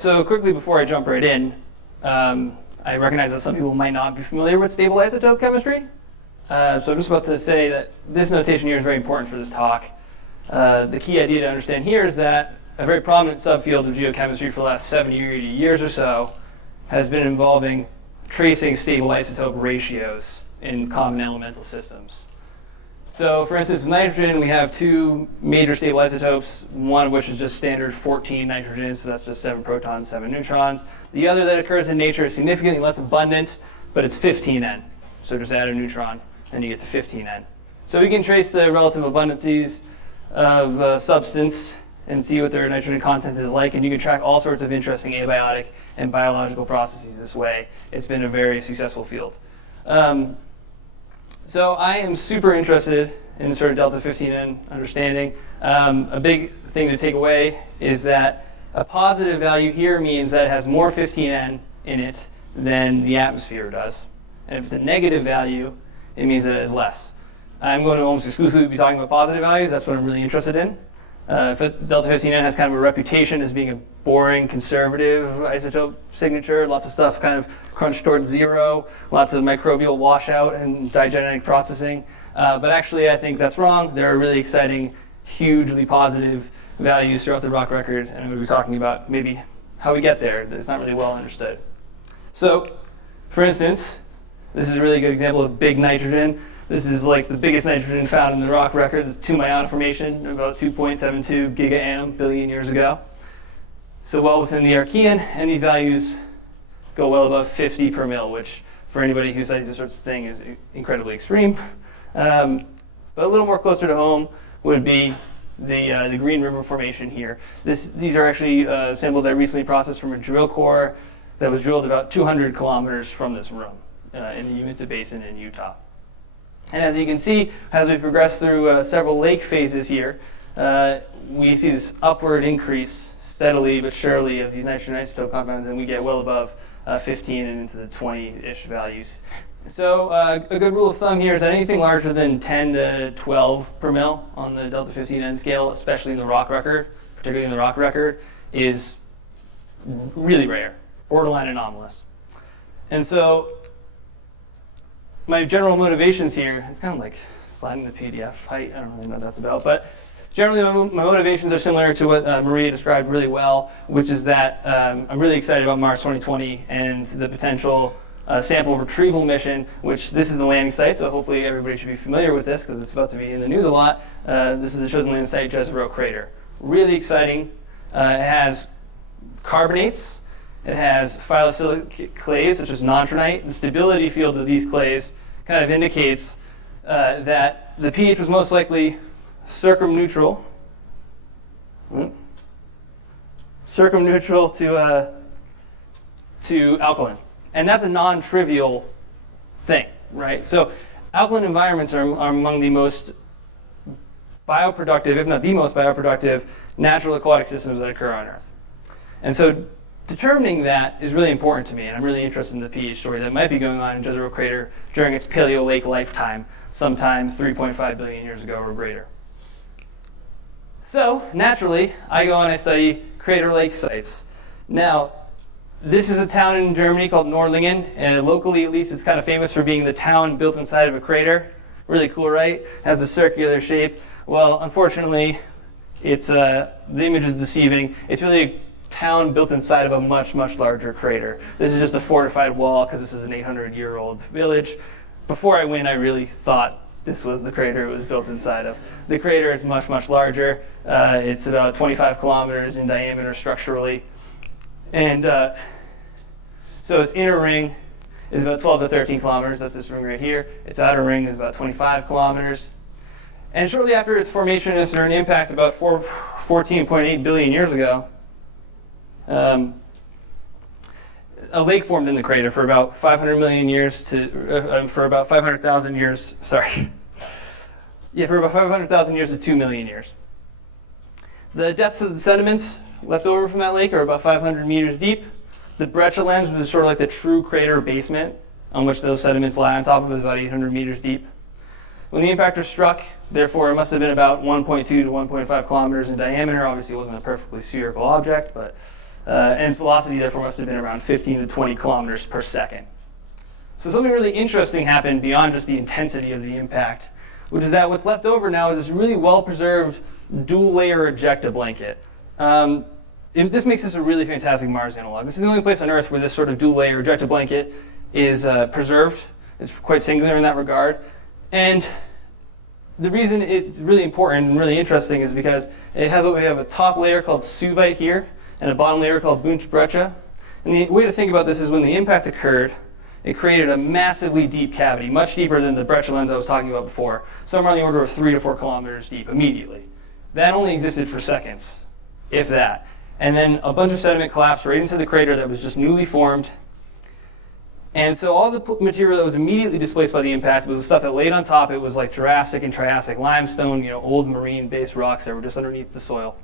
so quickly before I jump right in, I recognize that some people might not be familiar with stable isotope chemistry. So I'm just about to say that this notation here is very important for this talk. The key idea to understand here is that a very prominent subfield of geochemistry for the last 70 years or so has been involving tracing stable isotope ratios in common elemental systems. So for instance, with nitrogen, we have two major stable isotopes, one of which is just standard 14 nitrogen, so that's just 7 protons, 7 neutrons. The other that occurs in nature is significantly less abundant, but it's 15N. So just add a neutron, and you get to 15N. So we can trace the relative abundances of a substance and see what their nitrogen content is like, and you can track all sorts of interesting abiotic and biological processes this way. It's been a very successful field. So I am super interested in sort of delta 15N understanding. A big thing to take away is that a positive value here means that it has more 15N in it than the atmosphere does. And if it's a negative value, it means that it is less. I'm going to almost exclusively be talking about positive values. That's what I'm really interested in. Delta 15N has kind of a reputation as being a boring, conservative isotope signature. Lots of stuff kind of crunched towards zero. Lots of microbial washout and diagenetic processing. But actually, I think that's wrong. There are really exciting, hugely positive values throughout the rock record. And I'm going to be talking about maybe how we get there. It's not really well understood. So, for instance, this is a really good example of big nitrogen. This is like the biggest nitrogen found in the rock record. It's 2-ion formation, about 2.72 gigaannum billion years ago. So well within the Archean, and these values go well above 50 per mil, which for anybody who studies this sort of thing is incredibly extreme. But a little more closer to home would be the Green River Formation here. These are actually samples I recently processed from a drill core that was drilled about 200 kilometers from this room in the Uinta Basin in Utah. And as you can see, as we progress through several lake phases here, we see this upward increase steadily but surely of these nitrogen isotope compounds, and we get well above 15 and into the 20-ish values. So a good rule of thumb here is that anything larger than 10 to 12 per mil on the delta 15N scale, especially in the rock record, particularly in the rock record, is really rare, borderline anomalous. And so my general motivations here, it's kind of like sliding the PDF height, I don't really know what that's about, but generally my motivations are similar to what Maria described really well, which is that I'm really excited about Mars 2020 and the potential sample retrieval mission, which this is the landing site, so hopefully everybody should be familiar with this because it's about to be in the news a lot. This is the chosen landing site, Jezreel Crater. Really exciting. It has carbonates. It has phyllosilic clays, such as nontronite. The stability field of these clays kind of indicates that the pH was most likely circumneutral to alkaline. And that's a non-trivial thing, right? So alkaline environments are among the most bioproductive, if not the most bioproductive, natural aquatic systems that occur on Earth. And so determining that is really important to me, and I'm really interested in the pH story that might be going on in Jezreel Crater during its Paleolake lifetime, sometime 3.5 billion years ago or greater. So, naturally, I go and I study crater lake sites. Now, this is a town in Germany called Norlingen, and locally at least it's kind of famous for being the town built inside of a crater. Really cool, right? Has a circular shape. Well, unfortunately, the image is deceiving. It's really a town built inside of a much, much larger crater. This is just a fortified wall because this is an 800-year-old village. Before I went, I really thought this was the crater it was built inside of. The crater is much, much larger. It's about 25 kilometers in diameter structurally. And so its inner ring is about 12 to 13 kilometers. That's this ring right here. Its outer ring is about 25 kilometers. And shortly after its formation, after an impact about 14.8 billion years ago, a lake formed in the crater for about 500 million years for about 500,000 years, sorry. Yeah, for about 500,000 years to 2 million years. The depths of the sediments left over from that lake are about 500 meters deep. The breccia lens, which is sort of like the true crater basement on which those sediments lie on top of, is about 800 meters deep. When the impactor struck, therefore, it must have been about 1.2 to 1.5 kilometers in diameter. Obviously, it wasn't a perfectly spherical object, but and its velocity therefore must have been around 15 to 20 kilometers per second. So something really interesting happened beyond just the intensity of the impact, which is that what's left over now is this really well-preserved dual-layer ejecta blanket. This makes this a really fantastic Mars analog. This is the only place on Earth where this sort of dual-layer ejecta blanket is preserved. It's quite singular in that regard. And the reason it's really important and really interesting is because it has what we have a top layer called suvite here and a bottom layer called Buntsbrecha. And the way to think about this is when the impact occurred, it created a massively deep cavity, much deeper than the Brecha lens I was talking about before, somewhere on the order of 3 to 4 kilometers deep immediately. That only existed for seconds, if that. And then a bunch of sediment collapsed right into the crater that was just newly formed. And so all the material that was immediately displaced by the impact was the stuff that laid on top. It was like Jurassic and Triassic limestone, old marine-based rocks that were just underneath the soil.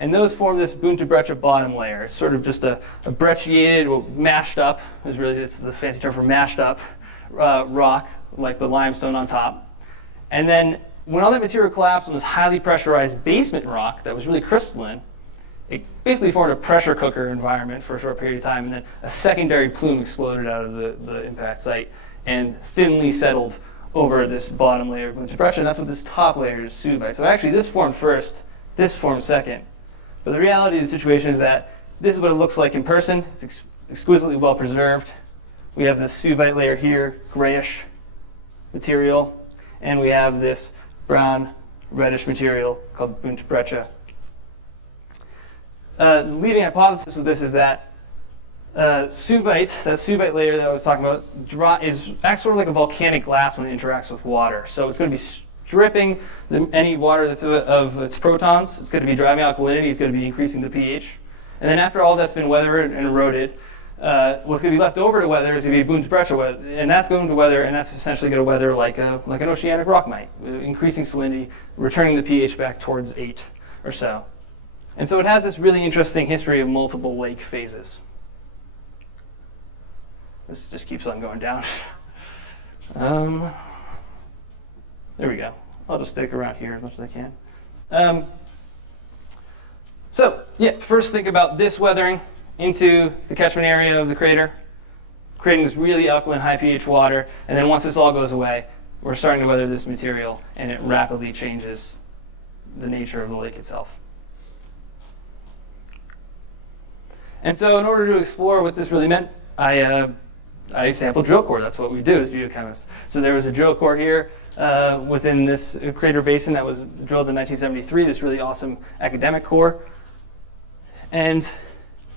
And those form this Buntsbrecha bottom layer. It's sort of just a brecciated, or mashed up, it's the fancy term for mashed up rock, like the limestone on top. And then when all that material collapsed on this highly pressurized basement rock that was really crystalline, it basically formed a pressure cooker environment for a short period of time, and then a secondary plume exploded out of the impact site and thinly settled over this bottom layer of Buntsbrecha, and that's what this top layer is suvite. So actually this formed first, this formed second. But the reality of the situation is that this is what it looks like in person. It's exquisitely well preserved. We have this suvite layer here, grayish material, and we have this brown, reddish material called Buntsbrecha. The leading hypothesis with this is that that suvite layer that I was talking about, acts sort of like a volcanic glass when it interacts with water. So it's going to be stripping any water that's of its protons. It's going to be driving alkalinity. It's going to be increasing the pH. And then after all that's been weathered and eroded, what's going to be left over to weather is going to be Buntsbrecha, and that's going to weather, and that's essentially going to weather like an oceanic rock might, increasing salinity, returning the pH back towards 8 or so. And so it has this really interesting history of multiple lake phases. This just keeps on going down. There we go. I'll just stick around here as much as I can. First think about this weathering into the catchment area of the crater, creating this really alkaline high pH water, and then once this all goes away, we're starting to weather this material, and it rapidly changes the nature of the lake itself. And so in order to explore what this really meant, I sampled drill core. That's what we do as geochemists. So there was a drill core here within this crater basin that was drilled in 1973, this really awesome academic core. And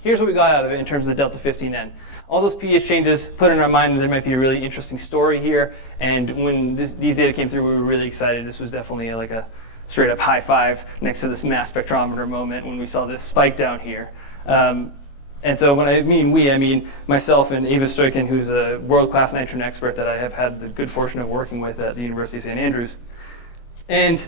here's what we got out of it in terms of the delta 15N. All those pH changes put in our mind that there might be a really interesting story here. And when these data came through, we were really excited. This was definitely like a straight up high five next to this mass spectrometer moment when we saw this spike down here. And so when I mean we, I mean myself and Eva Stoikin, who's a world-class nitrogen expert that I have had the good fortune of working with at the University of St. Andrews. And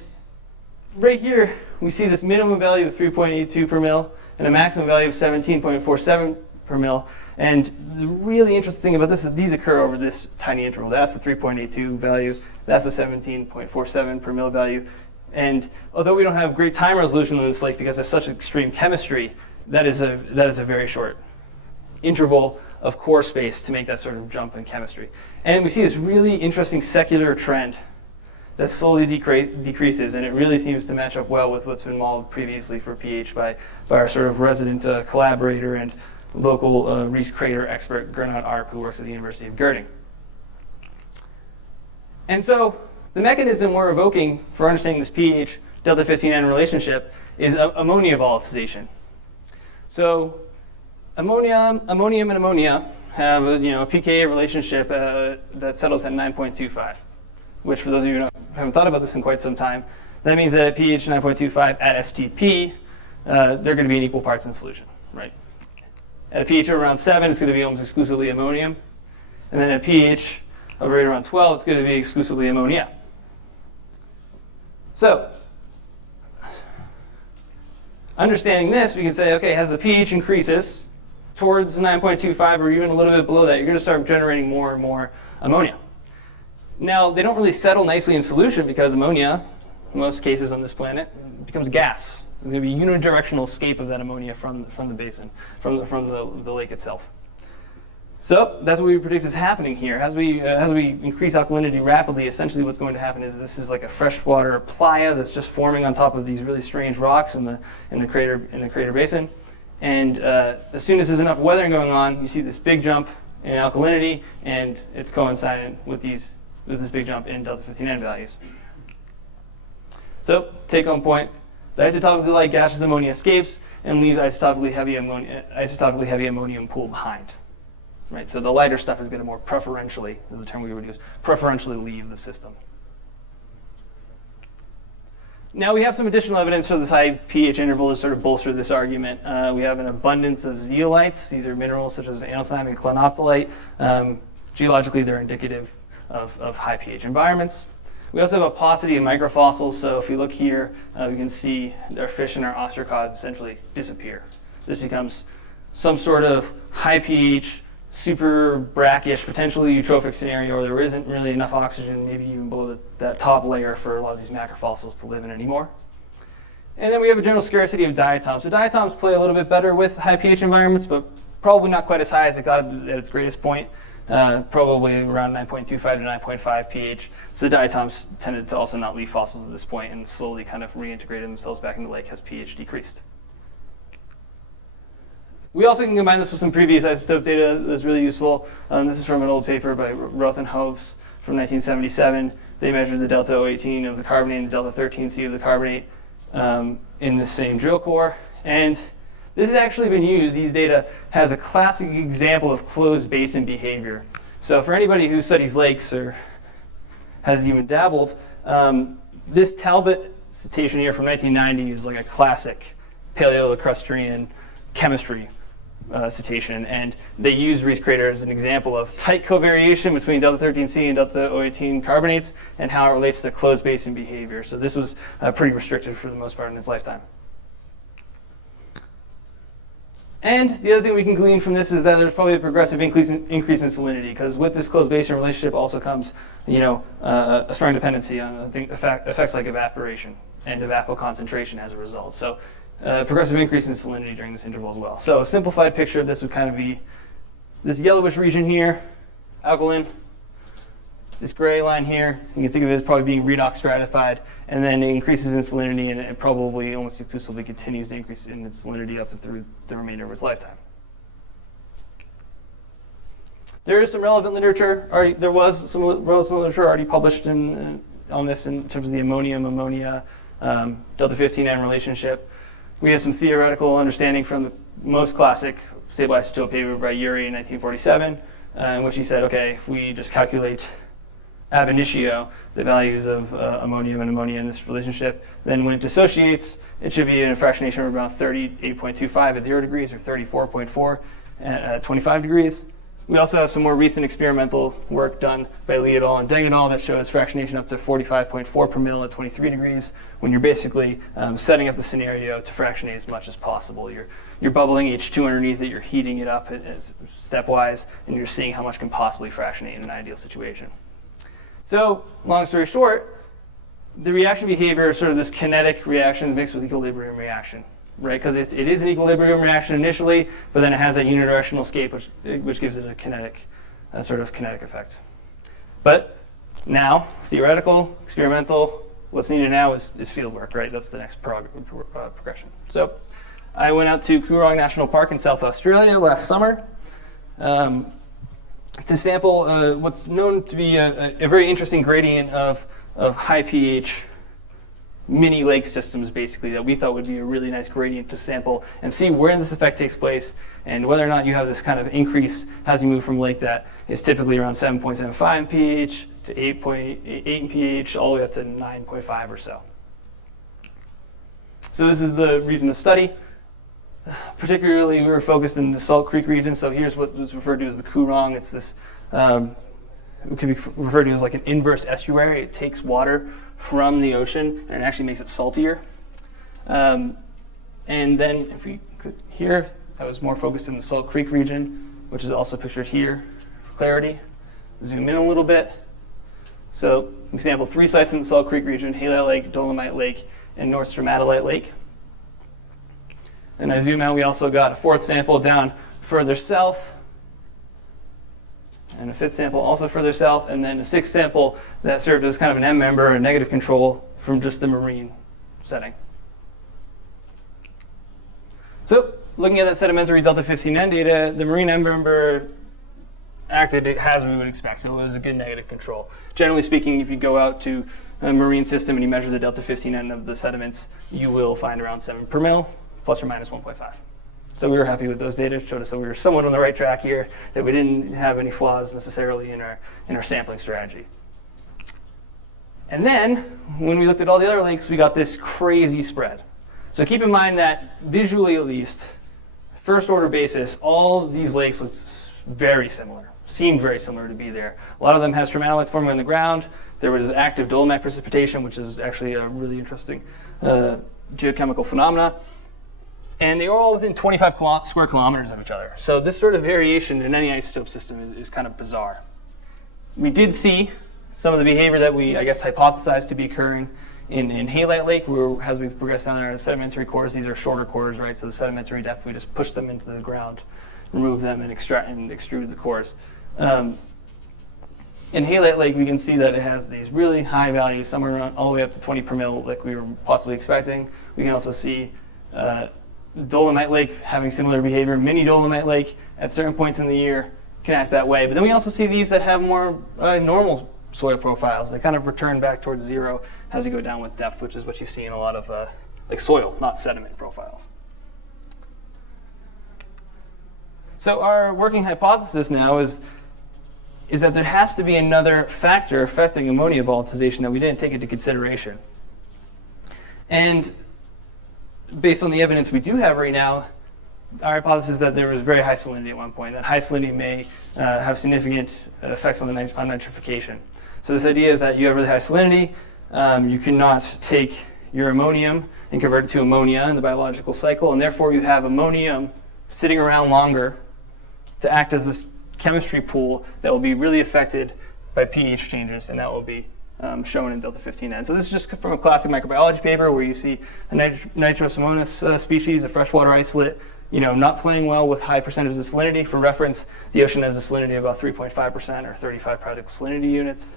right here, we see this minimum value of 3.82 per mil and a maximum value of 17.47 per mil. And the really interesting thing about this is these occur over this tiny interval. That's the 3.82 value. That's the 17.47 per mil value. And although we don't have great time resolution on this lake because it's such extreme chemistry, that is a very short interval of core space to make that sort of jump in chemistry. And we see this really interesting secular trend that slowly decreases, and it really seems to match up well with what's been modeled previously for pH by our sort of resident collaborator and local Reese Crater expert, Gernot Arp, who works at the University of Göttingen. And so the mechanism we're evoking for understanding this pH delta 15N relationship is ammonia volatilization. So ammonium and ammonia have a pKa relationship that settles at 9.25, which for those of you who haven't thought about this in quite some time, that means that at pH 9.25 at STP, they're going to be in equal parts in solution, right? At a pH of around 7, it's going to be almost exclusively ammonium. And then at a pH of right around 12, it's going to be exclusively ammonia. So understanding this, we can say, okay, as the pH increases towards 9.25 or even a little bit below that, you're going to start generating more and more ammonia. Now, they don't really settle nicely in solution because ammonia, in most cases on this planet, becomes gas. There's going to be a unidirectional escape of that ammonia from the basin, from the lake itself. So that's what we predict is happening here. As we increase alkalinity rapidly, essentially what's going to happen is this is like a freshwater playa that's just forming on top of these really strange rocks in the crater basin. And as soon as there's enough weathering going on, you see this big jump in alkalinity, and it's coincident with this big jump in delta 15N values. So take-home point: the isotopically light gaseous ammonia escapes and leaves isotopically heavy ammonium pool behind. Right, so the lighter stuff is going to more preferentially, is the term we would use, preferentially leave the system. Now we have some additional evidence for this high pH interval to sort of bolster this argument. We have an abundance of zeolites. These are minerals such as anosine and clinoptilite. Geologically, they're indicative of high pH environments. We also have a paucity of microfossils. So if you look here, we can see our fish and our ostracods essentially disappear. This becomes some sort of high pH, super brackish, potentially eutrophic scenario where there isn't really enough oxygen, maybe even below that top layer for a lot of these macrofossils to live in anymore. And then we have a general scarcity of diatoms. So diatoms play a little bit better with high pH environments, but probably not quite as high as it got at its greatest point, probably around 9.25 to 9.5 pH. So diatoms tended to also not leave fossils at this point and slowly kind of reintegrated themselves back into the lake as pH decreased. We also can combine this with some previous isotope data that's really useful. This is from an old paper by Roth and Hoves from 1977. They measured the delta 018 of the carbonate and the delta 13C of the carbonate in the same drill core. And this has actually been used, these data, as a classic example of closed basin behavior. So for anybody who studies lakes or has even dabbled, this Talbot citation here from 1990 is like a classic Paleolacustrine chemistry citation, and they use Jezreel Crater as an example of tight covariation between delta 13C and delta 018 carbonates and how it relates to closed basin behavior. So this was pretty restricted for the most part in its lifetime. And the other thing we can glean from this is that there's probably a progressive increase in salinity, because with this closed basin relationship also comes, a strong dependency on effects like evaporation and evapoconcentration as a result. So progressive increase in salinity during this interval as well. So a simplified picture of this would kind of be this yellowish region here, alkaline, this gray line here. You can think of it as probably being redox stratified, and then it increases in salinity, and it probably almost exclusively continues to increase in its salinity up and through the remainder of its lifetime. There is some relevant literature already. There was some relevant literature already published on this in terms of the ammonia delta 15N relationship. We have some theoretical understanding from the most classic stable isotope paper by Urey in 1947, in which he said, okay, if we just calculate ab initio the values of ammonium and ammonia in this relationship, then when it dissociates, it should be in a fractionation of around 38.25 at 0 degrees or 34.4 at 25 degrees. We also have some more recent experimental work done by Lee et al. And Deng et al. That shows fractionation up to 45.4 per mil at 23 degrees, when you're basically setting up the scenario to fractionate as much as possible. You're bubbling H2 underneath it, you're heating it up stepwise, and you're seeing how much can possibly fractionate in an ideal situation. So, long story short, the reaction behavior is sort of this kinetic reaction mixed with equilibrium reaction. Right, because it is an equilibrium reaction initially, but then it has that unidirectional escape, which gives it a sort of kinetic effect. But now, theoretical, experimental, what's needed now is field work, right? That's the next progression. So I went out to Coorong National Park in South Australia last summer to sample what's known to be a very interesting gradient of high pH mini lake systems, basically, that we thought would be a really nice gradient to sample and see where this effect takes place and whether or not you have this kind of increase as you move from a lake that is typically around 7.75 in pH to 8.8 in pH all the way up to 9.5 or so. So this is the region of study. Particularly, we were focused in the Salt Creek region, so here's what was referred to as the Coorong. It's this, it could be referred to as like an inverse estuary. It takes water from the ocean and it actually makes it saltier. And then if we could here, I was more focused in the Salt Creek region, which is also pictured here for clarity. Zoom in a little bit. So we sampled 3 sites in the Salt Creek region: Haley Lake, Dolomite Lake, and North Stromatolite Lake. And I zoom out, we also got a fourth sample down further south, and a fifth sample also further south, and then a sixth sample that served as kind of an M member, a negative control from just the marine setting. So looking at that sedimentary Delta 15N data, the marine M member acted as we would expect, so it was a good negative control. Generally speaking, if you go out to a marine system and you measure the Delta 15N of the sediments, you will find around 7 per mil, plus or minus 1.5. So we were happy with those data. It showed us that we were somewhat on the right track here, that we didn't have any flaws necessarily in our sampling strategy. And then, when we looked at all the other lakes, we got this crazy spread. So keep in mind that visually at least, first order basis, all of these lakes look very similar, seemed very similar to be there. A lot of them have stromatolites forming on the ground. There was active dolomite precipitation, which is actually a really interesting geochemical phenomena. And they were all within 25 square kilometers of each other. So this sort of variation in any isotope system is kind of bizarre. We did see some of the behavior that we, I guess, hypothesized to be occurring in Halite Lake, where as we progress down our sedimentary cores, these are shorter cores, right? So the sedimentary depth, we just push them into the ground, remove them, and extrude the cores. In Halite Lake, we can see that it has these really high values, somewhere around all the way up to 20 per mil, like we were possibly expecting. We can also see Dolomite Lake having similar behavior. Mini Dolomite Lake at certain points in the year can act that way. But then we also see these that have more normal soil profiles. They kind of return back towards zero as you go down with depth, which is what you see in a lot of like soil, not sediment profiles. So our working hypothesis now is that there has to be another factor affecting ammonia volatilization that we didn't take into consideration. And based on the evidence we do have right now, our hypothesis is that there was very high salinity at one point. That high salinity may have significant effects on nitrification. So this idea is that you have really high salinity. You cannot take your ammonium and convert it to ammonia in the biological cycle, and therefore you have ammonium sitting around longer to act as this chemistry pool that will be really affected by pH changes, and that will be shown in Delta 15N. So this is just from a classic microbiology paper where you see a nitrosomonas species, a freshwater isolate, not playing well with high percentages of salinity. For reference, the ocean has a salinity of about 3.5% or 35 practical salinity units.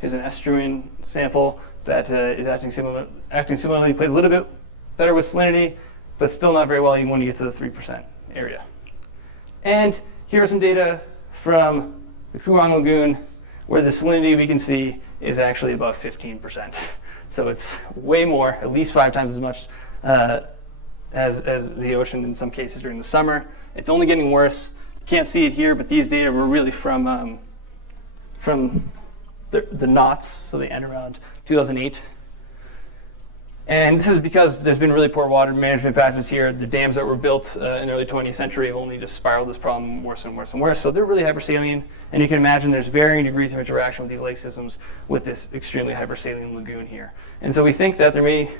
Here's an estuarine sample that is acting similarly, plays a little bit better with salinity, but still not very well even when you get to the 3% area. And here are some data from the Coorong Lagoon, where the salinity we can see is actually above 15%. So it's way more, at least 5 times as much as the ocean in some cases during the summer. It's only getting worse. You can't see it here, but these data were really from the knots, so they end around 2008. And this is because there's been really poor water management practices here. The dams that were built in the early 20th century have only just spiraled this problem worse and worse and worse. So they're really hypersaline, and you can imagine there's varying degrees of interaction with these lake systems with this extremely hypersaline lagoon here. And so we think that there may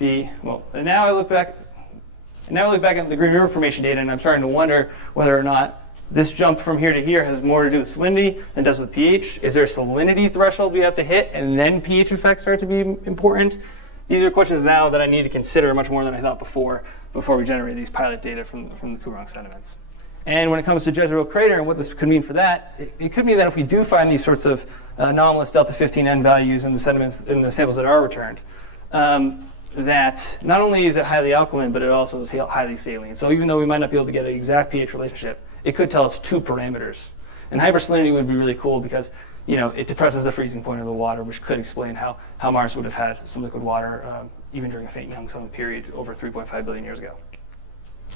be, and now I look back at the Green River Formation data, and I'm starting to wonder whether or not this jump from here to here has more to do with salinity than does with pH. Is there a salinity threshold we have to hit, and then pH effects start to be important? These are questions now that I need to consider much more than I thought before we generate these pilot data from the Coorong sediments. And when it comes to Jezreel Crater and what this could mean for that, it could mean that if we do find these sorts of anomalous Delta 15N values in the sediments, in the samples that are returned, that not only is it highly alkaline, but it also is highly saline. So even though we might not be able to get an exact pH relationship, it could tell us 2 parameters. And hypersalinity would be really cool because it depresses the freezing point of the water, which could explain how Mars would have had some liquid water even during a faint young sun period over 3.5 billion years ago.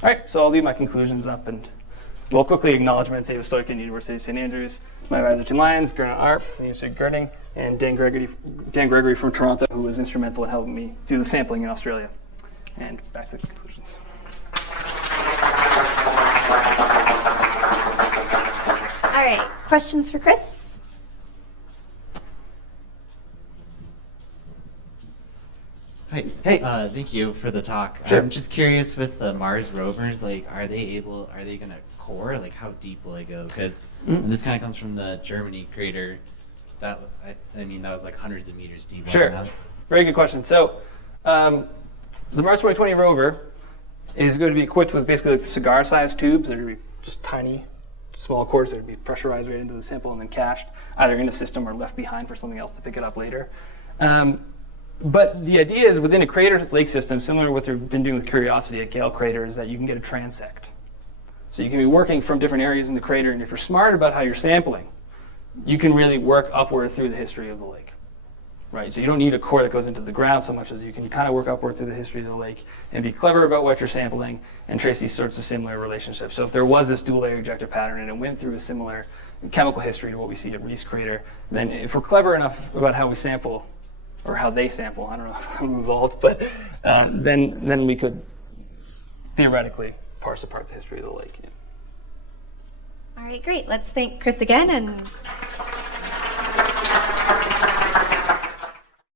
All right, so I'll leave my conclusions up, and we'll quickly acknowledge my Save Stoican, University of St. Andrews, my advisor Tim Lyons, Gernot Arp from the University of Gerding, and Dan Gregory from Toronto, who was instrumental in helping me do the sampling in Australia. And back to the conclusions. All right, questions for Chris? Hi. Hey. Thank you for the talk. Sure. I'm just curious with the Mars rovers, are they going to core? How deep will they go? Because this kind of comes from the Germany crater. That was hundreds of meters deep. Sure. Very good question. So the Mars 2020 rover is going to be equipped with basically like cigar-sized tubes that are going to be just tiny, small cores that would be pressurized right into the sample and then cached, either in a system or left behind for something else to pick it up later. But the idea is within a crater lake system, similar to what they've been doing with Curiosity at Gale Crater, is that you can get a transect. So you can be working from different areas in the crater, and if you're smart about how you're sampling, you can really work upward through the history of the lake. Right? So you don't need a core that goes into the ground so much as you can kind of work upward through the history of the lake and be clever about what you're sampling and trace these sorts of similar relationships. So if there was this dual layer ejector pattern and it went through a similar chemical history to what we see at Reese Crater, then if we're clever enough about how we sample, or how they sample, I don't know how I'm involved, but then we could theoretically parse apart the history of the lake. All right, great. Let's thank Chris again and